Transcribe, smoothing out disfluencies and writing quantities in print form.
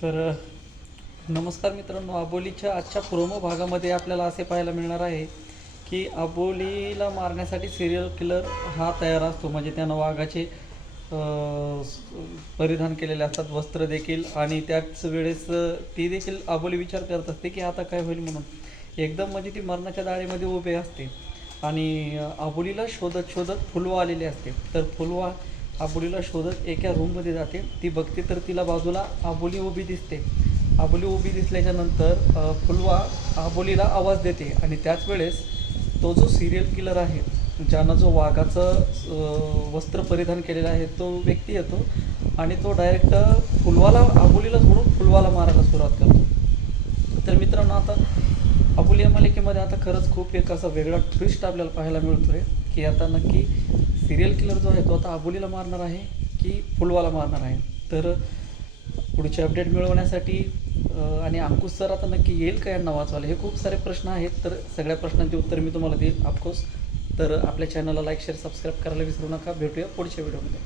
तर नमस्कार मित्रांनो, अबोलीच्या आजच्या प्रोमो भागामध्ये आपल्याला असे पाहायला मिळणार आहे की अबोलीला मारण्यासाठी सिरियल किलर हा तयार असतो. म्हणजे त्यानं वाघाचे परिधान केलेले असतात, वस्त्र देखील. आणि त्याच वेळेस ती देखील अबोली विचार करत असते की आता काय होईल म्हणून. एकदम म्हणजे ती मरणाच्या दाळीमध्ये उभे असते आणि अबोलीला शोधत शोधत फुलवा आलेली असते. तर फुलवा आबोलीला शोधत एका रूममध्ये जाते. ती बघते तर तिला बाजूला आबोली उभी दिसते. आबोली उभी दिसल्याच्या नंतर फुलवा आबोलीला आवाज देते आणि त्याच वेळेस तो जो सिरियल किलर आहे, ज्यानं जो वाघाचं वस्त्र परिधान केलेलं आहे, तो व्यक्ती येतो आणि तो डायरेक्ट फुलवाला आबोलीला सोडून फुलवाला मारायला सुरुवात करतो. तर मित्रांनो, आता अबोली या मालिकेमध्ये आता खरंच खूप एक असा वेगळा ट्विस्ट आपल्याला पाहायला मिळतोय की आता नक्की सिरियल किलर जो आहे तो आता अबोलीला मारणार आहे की फुलवाला मारणार आहे. तर पुढचे अपडेट मिळवण्यासाठी आणि अंकुश सर आता नक्की येईल का यांना वाचवायला, हे खूप सारे प्रश्न आहेत. तर सगळ्या प्रश्नांची उत्तर मी तुम्हाला देईल ऑफकोर्स. तर आपल्या चॅनलला लाईक शेअर सबस्क्राईब करायला विसरू नका. भेटूया पुढच्या व्हिडिओमध्ये.